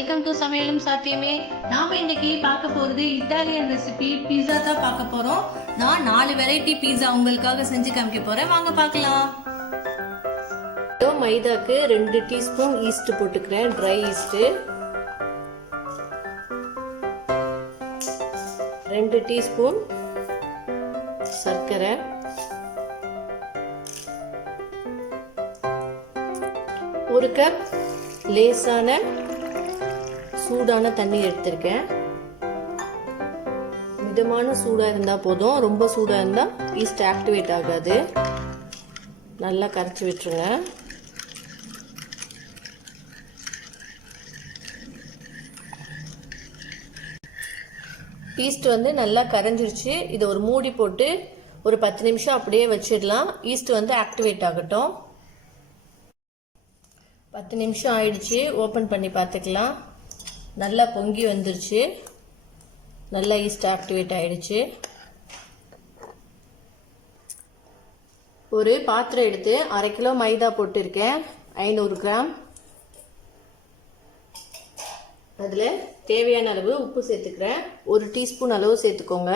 Welcome to சமையலும் சாத்தியமே. நாம இன்னைக்கு பார்க்க போகிறது இத்தாலியன் ரெசிபி பீஸா தான் பார்க்க போகிறோம் நான் நாலு வெரைட்டி பீஸா உங்களுக்காக செஞ்சு காமிக்க போகிறேன் வாங்க பார்க்கலாம். மைதாக்கு ரெண்டு டீஸ்பூன் ஈஸ்ட் போட்டுக்கிறேன். ட்ரை ஈஸ்ட்டு ரெண்டு டீஸ்பூன் சர்க்கரை. ஒரு கப் லேசான சூடான தண்ணி எடுத்திருக்கேன். மிதமான சூடாக இருந்தால் போதும். ரொம்ப சூடாக இருந்தால் ஈஸ்ட் ஆக்டிவேட் ஆகாது. நல்லா கரைச்சி விட்டுருங்க. ஈஸ்ட் வந்து நல்லா கரைஞ்சிருச்சு. இதை ஒரு மூடி போட்டு ஒரு பத்து நிமிஷம் அப்படியே வச்சிடலாம். ஈஸ்ட் வந்து ஆக்டிவேட் ஆகட்டும். பத்து நிமிஷம் ஆயிடுச்சு. ஓப்பன் பண்ணி பார்த்துக்கலாம். நல்லா பொங்கி வந்துருச்சு. நல்லா ஈஸ்ட் ஆக்டிவேட் ஆகிடுச்சு ஒரு பாத்திரம் எடுத்து அரை கிலோ மைதா போட்டிருக்கேன். ஐநூறு கிராம். அதில் தேவையான அளவு உப்பு சேர்த்துக்கிறேன். ஒரு டீஸ்பூன் அளவு சேர்த்துக்கோங்க.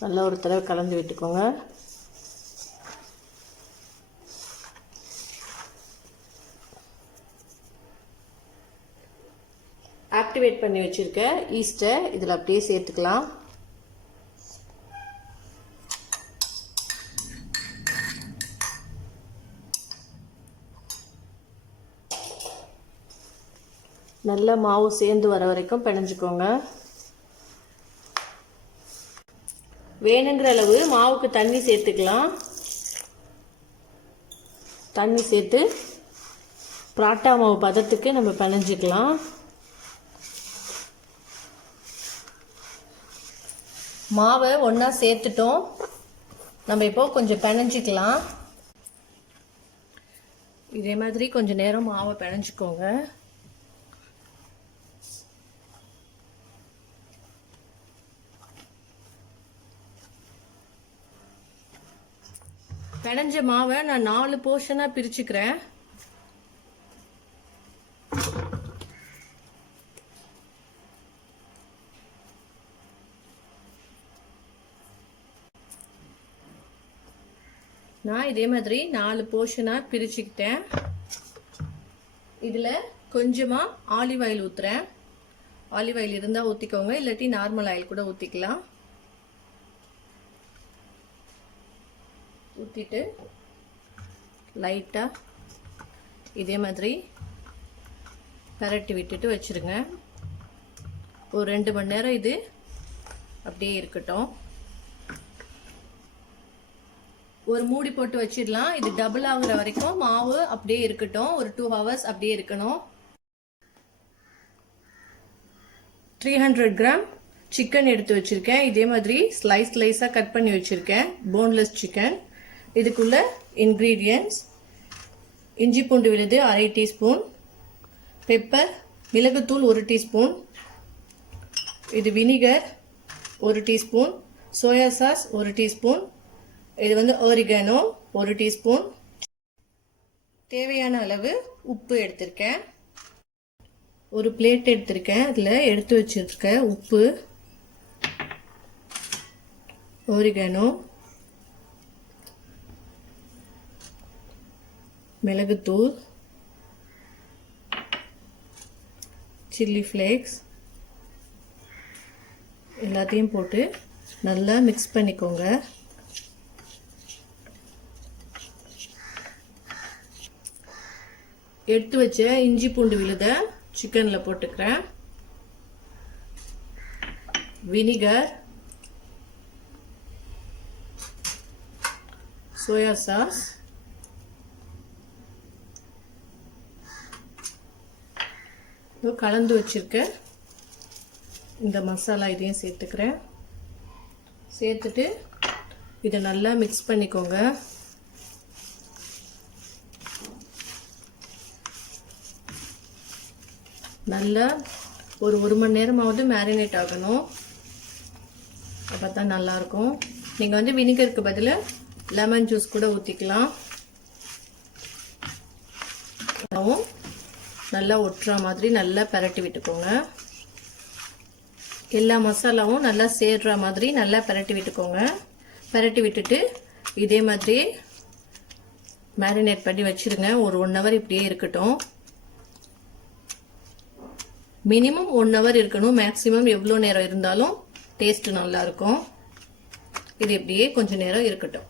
நல்லா ஒரு தடவை கலந்து விட்டுக்கோங்க. ஆக்டிவேட் பண்ணி வச்சுருக்க ஈஸ்ட்டை இதில் அப்படியே சேர்த்துக்கலாம். நல்ல மாவு சேர்ந்து வர வரைக்கும் பிணைஞ்சிக்கோங்க. வேணுங்கிற அளவு மாவுக்கு தண்ணி சேர்த்துக்கலாம். தண்ணி சேர்த்து பராட்டா மாவு பதத்துக்கு நம்ம பிணைஞ்சிக்கலாம். மாவை ஒன்றா சேர்த்துட்டோம். நம்ம இப்போ கொஞ்சம் பிணைஞ்சிக்கலாம். இதே மாதிரி கொஞ்சம் நேரம் மாவை பிணைஞ்சிக்கோங்க. பிணைஞ்ச மாவை நான் நாலு போர்ஷனாக பிரிச்சுக்கிறேன். நான் இதே மாதிரி நாலு போர்ஷனாக பிரிச்சுக்கிட்டேன். இதில் கொஞ்சமாக ஆலிவ் ஆயில் ஊற்றுறேன் ஆலிவ் ஆயில் இருந்தால் ஊற்றிக்கோங்க இல்லாட்டி நார்மல் ஆயில் கூட ஊற்றிக்கலாம் ஊற்றிட்டு லைட்டாக இதே மாதிரி பரட்டி விட்டுட்டு வச்சுருங்க. ஒரு ரெண்டு மணி நேரம் இது அப்படியே இருக்கட்டும். ஒரு மூடி போட்டு வச்சிடலாம். இது டபுள் ஆகுற வரைக்கும் மாவு அப்படியே இருக்கட்டும். ஒரு டூ ஹவர்ஸ் அப்படியே இருக்கணும். த்ரீ ஹண்ட்ரட் கிராம் சிக்கன் எடுத்து வச்சுருக்கேன். இதே மாதிரி ஸ்லைஸ் ஸ்லைஸாக கட் பண்ணி வச்சுருக்கேன். போன்லெஸ் சிக்கன் இதுக்குள்ள இன்க்ரீடியன்ஸ் இஞ்சி பூண்டு விழுது அரை டீஸ்பூன். பெப்பர் மிளகுத்தூள் ஒரு டீஸ்பூன். இது வினிகர் ஒரு டீஸ்பூன். சோயா சாஸ் ஒரு டீஸ்பூன். இது வந்து ஓரிகானோ ஒரு டீஸ்பூன். தேவையான அளவு உப்பு எடுத்திருக்கேன். ஒரு பிளேட் எடுத்திருக்கேன். அதில் எடுத்து வச்சிருக்க உப்பு ஓரிகனோ மிளகுத்தூள் சில்லி ஃப்ளேக்ஸ் எல்லாத்தையும் போட்டு நல்லா மிக்ஸ் பண்ணிக்கோங்க. எடுத்து வச்ச இஞ்சி பூண்டு விழுத சிக்கனில் போட்டுக்கிறேன். வினிகர். சோயா சாஸ் கலந்து வச்சிருக்கேன் இந்த மசாலா இதையும் சேர்த்துக்கிறேன். சேர்த்துட்டு இதை நல்லா மிக்ஸ் பண்ணிக்கோங்க. நல்லா ஒரு ஒரு மணி நேரமாவது மேரினேட் ஆகணும். அப்போ தான் நல்லாயிருக்கும் நீங்கள் வந்து வினிகருக்கு பதிலாக லெமன் ஜூஸ் கூட ஊற்றிக்கலாம் நல்லா ஒட்டுற மாதிரி நல்லா பரட்டி விட்டுக்கோங்க. எல்லா மசாலாவும் நல்லா சேர்ற மாதிரி நல்லா பரட்டி விட்டுக்கோங்க. பரட்டி விட்டுட்டு இதே மாதிரி மேரினேட் பண்ணி வச்சிருங்க. ஒரு ஒன் ஹவர் இப்படியே இருக்கட்டும். மினிமம் ஒன் ஹவர் இருக்கணும். மேக்ஸிமம் எவ்வளோ நேரம் இருந்தாலும் டேஸ்ட் நல்லாயிருக்கும். இது இப்படியே கொஞ்சம் நேரம் இருக்கட்டும்.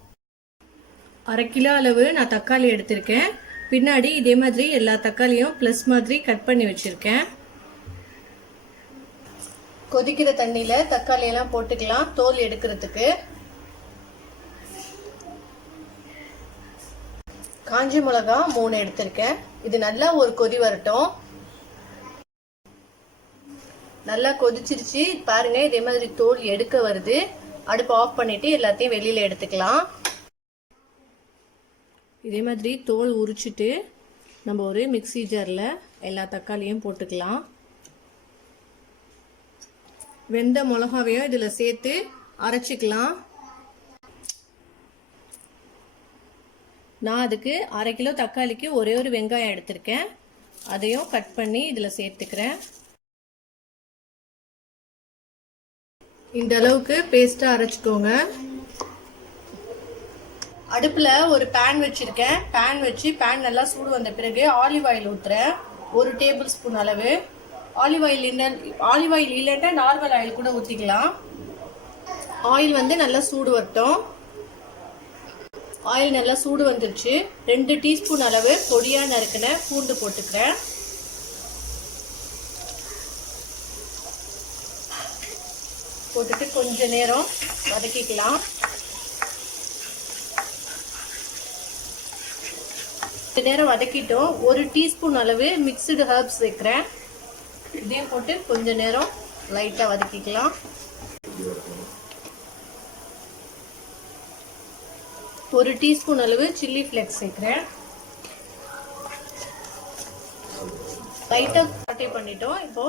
அரை கிலோ அளவு நான் தக்காளி எடுத்திருக்கேன். பின்னாடி இதே மாதிரி எல்லா தக்காளியும் ப்ளஸ் மாதிரி கட் பண்ணி வச்சுருக்கேன். கொதிக்கிற தண்ணியில் தக்காளியெல்லாம் போட்டுக்கலாம். தோல் எடுக்கிறதுக்கு. காஞ்சி மிளகா மூணு எடுத்திருக்கேன். இது நல்லா ஒரு கொதி வரட்டும். நல்லா கொதிச்சிருச்சு. பாருங்க இதே மாதிரி தோல் எடுக்க வருது. அடுப்பு ஆஃப் பண்ணிட்டு எல்லாத்தையும் வெளியில எடுத்துக்கலாம். இதே மாதிரி தோல் உரிச்சிட்டு நம்ம ஒரு மிக்ஸி ஜாரில் எல்லா தக்காளியும் போட்டுக்கலாம். வெந்த மிளகாவையும் இதில் சேர்த்து அரைச்சிக்கலாம். நான் அதுக்கு அரை கிலோ தக்காளிக்கு ஒரே ஒரு வெங்காயம் எடுத்திருக்கேன். அதையும் கட் பண்ணி இதில் சேர்த்துக்கிறேன். இந்த அளவுக்கு பேஸ்ட்டாக அரைச்சிக்கோங்க. அடுப்பில் ஒரு பேன் வச்சுருக்கேன். பேன் வச்சு பேன் நல்லா சூடு வந்த பிறகு ஆலிவ் ஆயில் ஊற்றுறேன் ஒரு டேபிள் ஸ்பூன் அளவு. ஆலிவ் ஆயில் இல்லை ஆலிவ் ஆயில் இல்லைன்னா நார்மல் ஆயில் கூட ஊற்றிக்கலாம் ஆயில் வந்து நல்லா சூடு வரட்டும். ஆயில் நல்லா சூடு வந்துருச்சு. ரெண்டு டீஸ்பூன் அளவு பொடியாக நறுக்கின பூண்டு போட்டுக்கிறேன். போட்டுட்டு கொஞ்ச நேரம் வதக்கிக்கலாம். கொஞ்ச நேரம் வதக்கிட்டோம். ஒரு டீஸ்பூன் அளவு மிக்சடு ஹர்ப்ஸ் வைக்கிறேன். இதையும் போட்டு கொஞ்ச நேரம் லைட்டாக வதக்கிக்கலாம். ஒரு டீஸ்பூன் அளவு சில்லி ஃப்ளெக்ஸ் சேர்க்குறேன் லைட்டாக சாட்டே பண்ணிட்டோம். இப்போ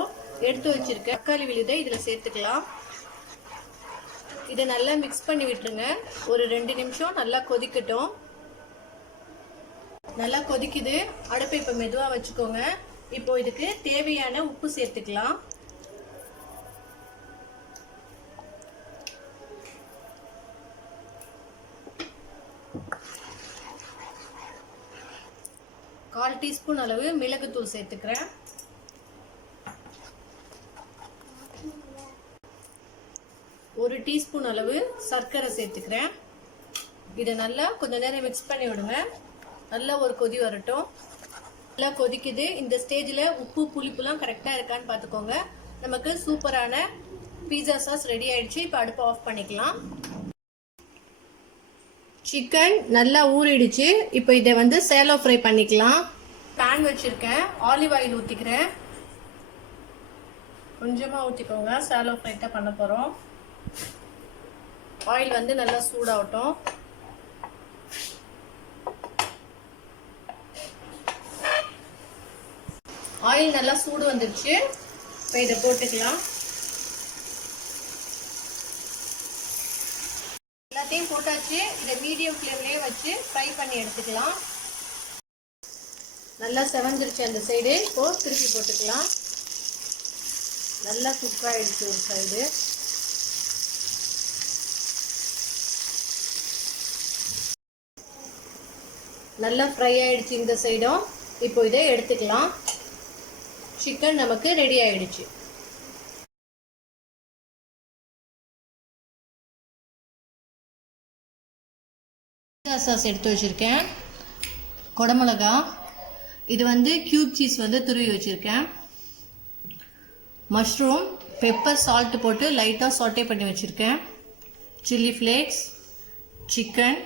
எடுத்து வச்சிருக்க தக்காளி விழுதை இதில் சேர்த்துக்கலாம். இதை நல்லா மிக்ஸ் பண்ணி விட்டுருங்க. ஒரு ரெண்டு நிமிஷம் நல்லா கொதிக்கட்டும். நல்லா கொதிக்குது. அடுப்பை இப்போ மெதுவாக வச்சுக்கோங்க. இப்போ இதுக்கு தேவையான உப்பு சேர்த்துக்கலாம். கால் டீஸ்பூன் அளவு மிளகுத்தூள் சேர்த்துக்கிறேன். ஒரு டீஸ்பூன் அளவு சர்க்கரை சேர்த்துக்கிறேன். இதை நல்லா கொஞ்ச நேரம் மிக்ஸ் பண்ணி விடுங்க. நல்லா ஒரு கொதி வரட்டும். நல்லா கொதிக்குது. இந்த ஸ்டேஜில் உப்பு புளிப்புலாம் கரெக்டாக இருக்கான்னு பார்த்துக்கோங்க. நமக்கு சூப்பரான பீஸா சாஸ் ரெடி ஆயிடுச்சு. இப்போ அடுப்பை ஆஃப் பண்ணிக்கலாம். சிக்கன் நல்லா ஊறிடுச்சு. இப்போ இதை வந்து சேலோ ஃப்ரை பண்ணிக்கலாம். பேன் வச்சுருக்கேன். ஆலிவ் ஆயில் ஊற்றிக்கிறேன் கொஞ்சமாக ஊற்றிக்கோங்க சேலோ ஃப்ரை தான் பண்ண போகிறோம் ஆயில் வந்து நல்லா சூடாகட்டும். ஆயில் நல்லா சூடு வந்துருச்சு. இப்போ இதை போட்டுக்கலாம். எல்லாத்தையும் போட்டாச்சு. இதை மீடியம் ஃப்ளேம்லேயே வச்சு ஃப்ரை பண்ணி எடுத்துக்கலாம். நல்லா செவஞ்சிருச்சு அந்த சைடு. இப்போ திருப்பி போட்டுக்கலாம். நல்லா குக் ஆகிடுச்சு ஒரு சைடு நல்லா ஃப்ரை ஆகிடுச்சு இந்த சைடும் இப்போ இதை எடுத்துக்கலாம். சிக்கன் நமக்கு ரெடி ஆகிடுச்சு சாஸ் எடுத்து வச்சுருக்கேன். குடமிளகா. இது வந்து க்யூப் சீஸ் வந்து துருவி வச்சுருக்கேன். மஷ்ரூம் பெப்பர் சால்ட் போட்டு லைட்டாக சாட்டே பண்ணி வச்சுருக்கேன். Chilli flakes chicken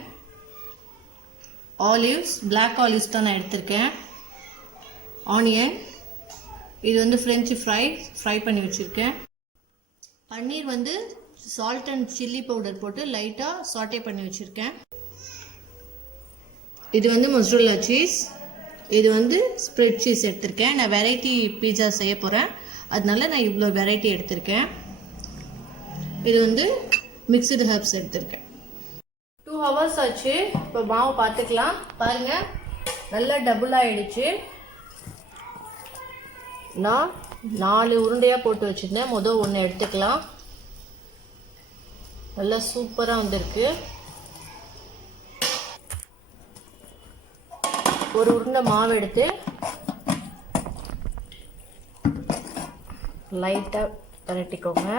olives black olives தான் நான் எடுத்திருக்கேன். ஆனியன் இது வந்து ஃப்ரெஞ்சு ஃப்ரை ஃப்ரை பண்ணி வச்சுருக்கேன். பன்னீர் வந்து சால்ட் அண்ட் சில்லி பவுடர் போட்டு லைட்டாக சாட்டே பண்ணி வச்சுருக்கேன். இது வந்து மொஸ்ரோலா சீஸ் இது வந்து ஸ்ப்ரெட் சீஸ் எடுத்திருக்கேன். நான் வெரைட்டி பீஸா செய்ய போகிறேன் அதனால நான் இவ்வளோ வெரைட்டி எடுத்திருக்கேன். இது வந்து மிக்சடு ஹர்ப்ஸ் எடுத்திருக்கேன். டூ ஹவர்ஸ் ஆச்சு. இப்போ மாவு பார்த்துக்கலாம் பாருங்கள் நல்லா டபுள் ஆகிடுச்சு நான் நாலு உருண்டையாக போட்டு வச்சுருந்தேன். மொதல் ஒன்று எடுத்துக்கலாம். நல்லா சூப்பராக வந்திருக்கு. ஒரு உருண்டை மாவு எடுத்து லைட்டாக பரட்டிக்கோங்க.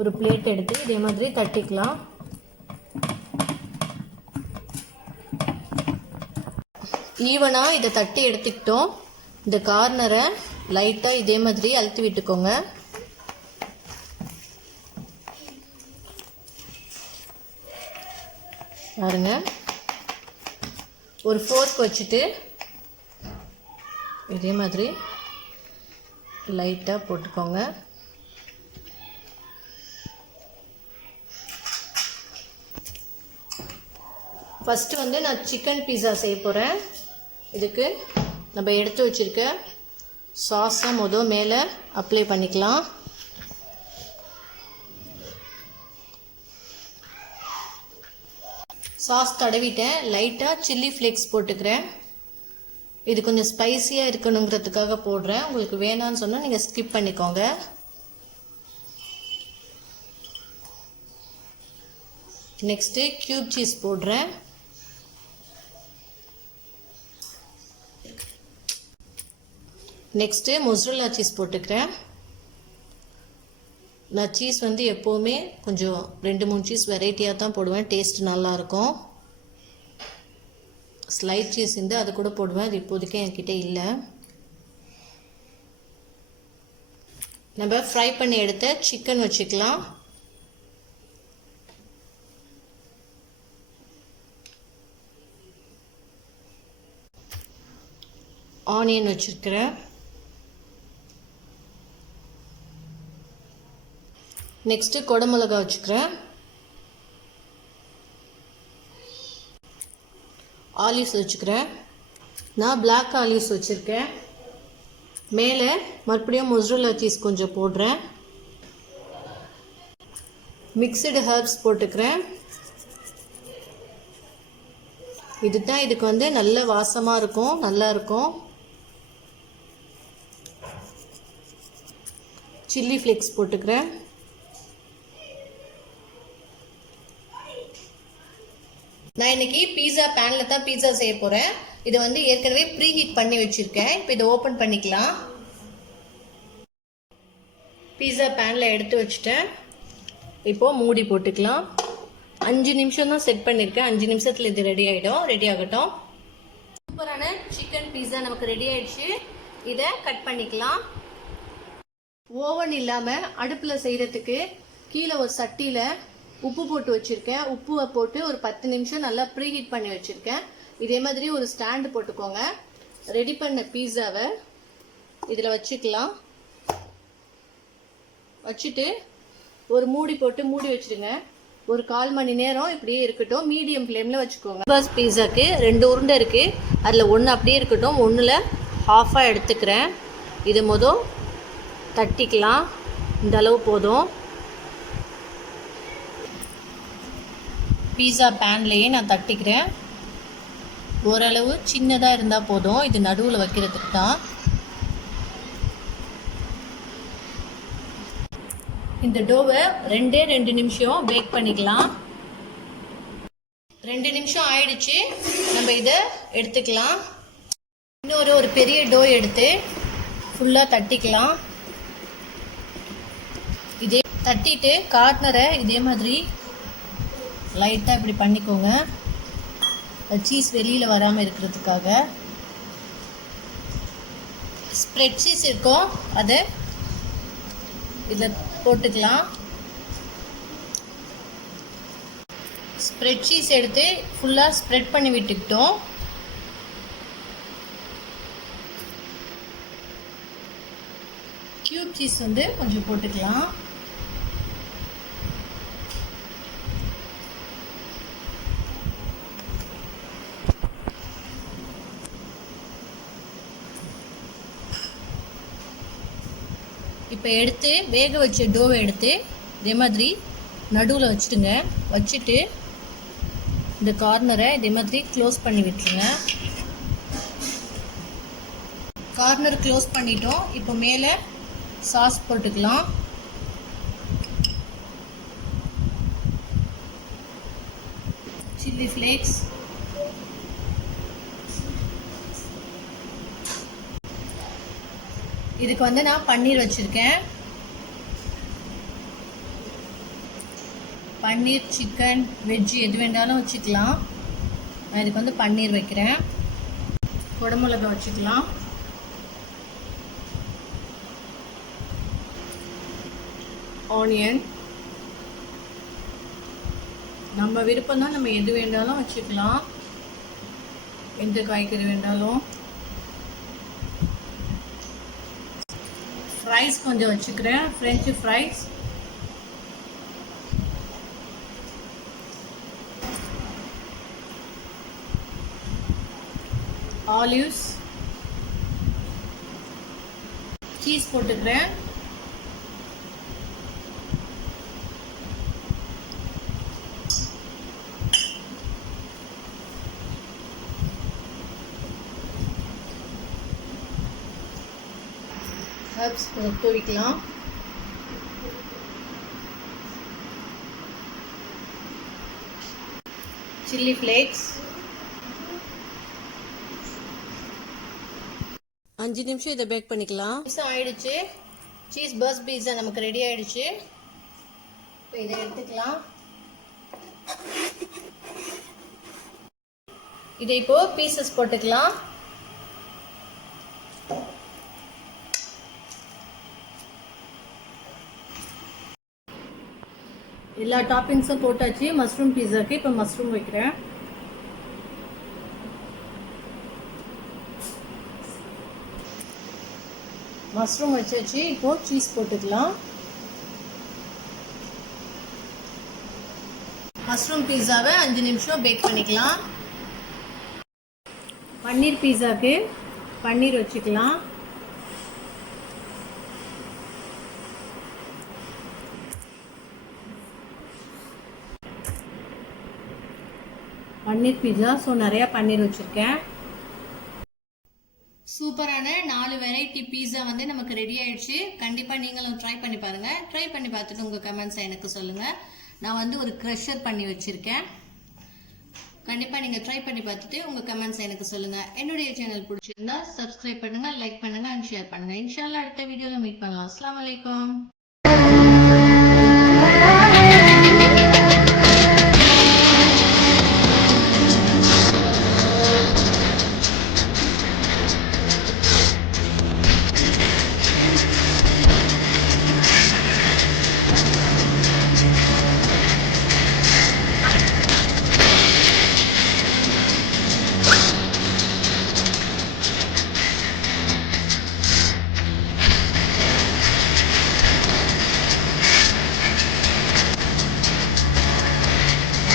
ஒரு பிளேட் எடுத்து இதே மாதிரி தட்டிக்கலாம். ஈவனாக இதை தட்டி எடுத்துக்கிட்டோம். இந்த கார்னரை லைட்டாக இதே மாதிரி அழுத்தி விட்டுக்கோங்க. பாருங்க. ஒரு ஃபோர்க் வச்சுட்டு இதே மாதிரி லைட்டாக போட்டுக்கோங்க. ஃபஸ்ட்டு வந்து நான் சிக்கன் பீஸா செய்ய போகிறேன் இதுக்கு நம்ம எடுத்து வச்சுருக்க சாஸை மொதல் மேலே அப்ளை பண்ணிக்கலாம். சாஸ் தடவிட்டேன். லைட்டாக சில்லி ஃப்ளேக்ஸ் போட்டுக்கிறேன். இது கொஞ்சம் ஸ்பைசியாக இருக்கணுங்கிறதுக்காக போடுறேன். உங்களுக்கு வேணான்னு சொன்னால் நீங்கள் ஸ்கிப் பண்ணிக்கோங்க. நெக்ஸ்ட்டு க்யூப் சீஸ் போடுறேன். நெக்ஸ்ட்டு மொஸ்ரல்லா சீஸ் போட்டுக்கிறேன். நான் சீஸ் வந்து எப்போவுமே கொஞ்சம் ரெண்டு மூணு சீஸ் வெரைட்டியாக தான் போடுவேன். டேஸ்ட் நல்லாயிருக்கும் ஸ்லைட் சீஸ் இருந்து அது கூட போடுவேன். அது இப்போதைக்கு என்கிட்ட இல்லை. நம்ம ஃப்ரை பண்ணி எடுத்த சிக்கன் வச்சுக்கலாம். ஆனியன் வச்சுருக்கிறேன். நெக்ஸ்ட்டு கொடமிளகா வச்சுக்கிறேன். ஆலிவ்ஸ் வச்சுக்கிறேன். நான் பிளாக் ஆலிவ்ஸ் வச்சுருக்கேன். மேலே மறுபடியும் மொசரல்லா சீஸ் கொஞ்சம் போடுறேன். மிக்சடு ஹர்ப்ஸ் போட்டுக்கிறேன். இதுதான் இதுக்கு வந்து நல்ல வாசமாக இருக்கும் நல்லா இருக்கும். சில்லி ஃப்ளேக்ஸ் போட்டுக்கிறேன். நான் இன்னைக்கு பீஸா பேனில் தான் பீஸா செய்ய போகிறேன் இதை வந்து ஏற்கனவே ப்ரீ ஹீட் பண்ணி வச்சுருக்கேன். இப்போ இதை ஓப்பன் பண்ணிக்கலாம். பீஸா பேனில் எடுத்து வச்சுட்டேன். இப்போது மூடி போட்டுக்கலாம். அஞ்சு நிமிஷம் தான் செட் பண்ணியிருக்கேன் அஞ்சு நிமிஷத்தில் இது ரெடி ஆகிடும் ரெடி ஆகட்டும். சூப்பரான சிக்கன் பீஸா நமக்கு ரெடி ஆயிடுச்சு. இதை கட் பண்ணிக்கலாம். ஓவன் இல்லாமல் அடுப்பில் செய்கிறதுக்கு கீழே ஒரு சட்டியில் உப்பு போட்டு வச்சுருக்கேன். உப்புவை போட்டு ஒரு பத்து நிமிஷம் நல்லா ப்ரீ ஹீட் பண்ணி வச்சுருக்கேன். இதே மாதிரி ஒரு ஸ்டாண்டு போட்டுக்கோங்க. ரெடி பண்ண பீஸாவை இதில் வச்சுக்கலாம். வச்சுட்டு ஒரு மூடி போட்டு மூடி வச்சுருங்க ஒரு கால் மணி நேரம் இப்படியே இருக்கட்டும். மீடியம் ஃப்ளேமில் வச்சுக்கோங்க. பஸ் பீஸாக்கு ரெண்டு உருண்டை இருக்குது அதில் ஒன்று அப்படியே இருக்கட்டும். ஒன்றில் ஹாஃபாக எடுத்துக்கிறேன். இது மொதல் தட்டிக்கலாம். இந்த அளவு போதும். பீஸா பேன்லேயே நான் தட்டிக்கிறேன். ஓரளவு சின்னதாக இருந்தால் போதும். இது நடுவில் வைக்கிறதுக்கு தான். இந்த டோவை ரெண்டே ரெண்டு நிமிஷம் பேக் பண்ணிக்கலாம். ரெண்டு நிமிஷம் ஆயிடுச்சு. நம்ம இதை எடுத்துக்கலாம். இன்னொரு ஒரு பெரிய டோ எடுத்து ஃபுல்லாக தட்டிக்கலாம். இதே தட்டிட்டு கார்னரை இதே மாதிரி லைட்டாக இப்படி பண்ணிக்கோங்க. சீஸ் வெளியில் வராமல் இருக்கிறதுக்காக. ஸ்ப்ரெட் சீஸ் இருக்கும். அதை இதில் போட்டுக்கலாம். ஸ்ப்ரெட் சீஸ் எடுத்து ஃபுல்லாக ஸ்ப்ரெட் பண்ணி விட்டுக்கிட்டோம். க்யூப் சீஸ் வந்து கொஞ்சம் போட்டுக்கலாம். இப்போ எடுத்து வேக வச்ச டோவை எடுத்து இதே மாதிரி நடுவில் வச்சுடுங்க வச்சுட்டு இந்த கார்னரை இதே மாதிரி க்ளோஸ் பண்ணி விட்டுருங்க. கார்னர் க்ளோஸ் பண்ணிட்டோம். இப்போ மேலே சாஸ் போட்டுக்கலாம். சில்லி ஃப்ளேக்ஸ் இதுக்கு வந்து நான் பன்னீர் வச்சுருக்கேன். பன்னீர் சிக்கன் வெஜ்ஜு எது வேண்டாலும் வச்சுக்கலாம். நான் இதுக்கு வந்து பன்னீர் வைக்கிறேன். குடமிளகா வச்சுக்கலாம். ஆனியன் நம்ம விருப்பம் தான் நம்ம எது வேண்டாலும் வச்சுக்கலாம். எந்த காய்கறி வேண்டாலும். ஃப்ரைஸ் கொஞ்சம் வச்சுக்கிறேன். ஃப்ரெஞ்சு ஃப்ரைஸ் ஆலிவ்ஸ் சீஸ் போட்டுக்கிறேன். ஹர்ப்ஸ் தூவிக்கலாம். சில்லி ஃப்ளேக்ஸ் அஞ்சு நிமிஷம் இதை பேக் பண்ணிக்கலாம். நிமிஷம் ஆயிடுச்சு. சீஸ் பர்ஸ் பீஸா நமக்கு ரெடி ஆயிடுச்சு. இப்போ இதை எடுத்துக்கலாம். இதை இப்போ பீசஸ் போட்டுக்கலாம். எல்லா டாப்பிங்ஸும் போட்டாச்சு. மஷ்ரூம் பீஸாக்கு இப்போ மஷ்ரூம் வைக்கிறேன். மஷ்ரூம் வச்சாச்சு. இப்போ சீஸ் போட்டுக்கலாம். மஷ்ரூம் பீஸாவை அஞ்சு நிமிஷம் பேக் பண்ணிக்கலாம். பன்னீர் பீஸாக்கு பன்னீர் வச்சுக்கலாம். பன்னீர் பீஸா ஸோ நிறையா பன்னீர் வச்சுருக்கேன். சூப்பரான நாலு வெரைட்டி பீஸா வந்து நமக்கு ரெடி ஆயிடுச்சு. கண்டிப்பாக நீங்களும் ட்ரை பண்ணி பாருங்கள் ட்ரை பண்ணி பார்த்துட்டு உங்கள் கமெண்ட்ஸை எனக்கு சொல்லுங்கள் நான் வந்து ஒரு க்ரஷர் பண்ணி வச்சுருக்கேன். கண்டிப்பாக நீங்கள் ட்ரை பண்ணி பார்த்துட்டு உங்கள் கமெண்ட்ஸை எனக்கு சொல்லுங்கள் என்னுடைய சேனல் பிடிச்சிருந்தா சப்ஸ்கிரைப் பண்ணுங்கள் லைக் பண்ணுங்கள் அண்ட் ஷேர் பண்ணுங்கள் இன்ஷால்லா அடுத்த வீடியோவில் மீட் பண்ணலாம். அஸ்லாம் வலைக்கம்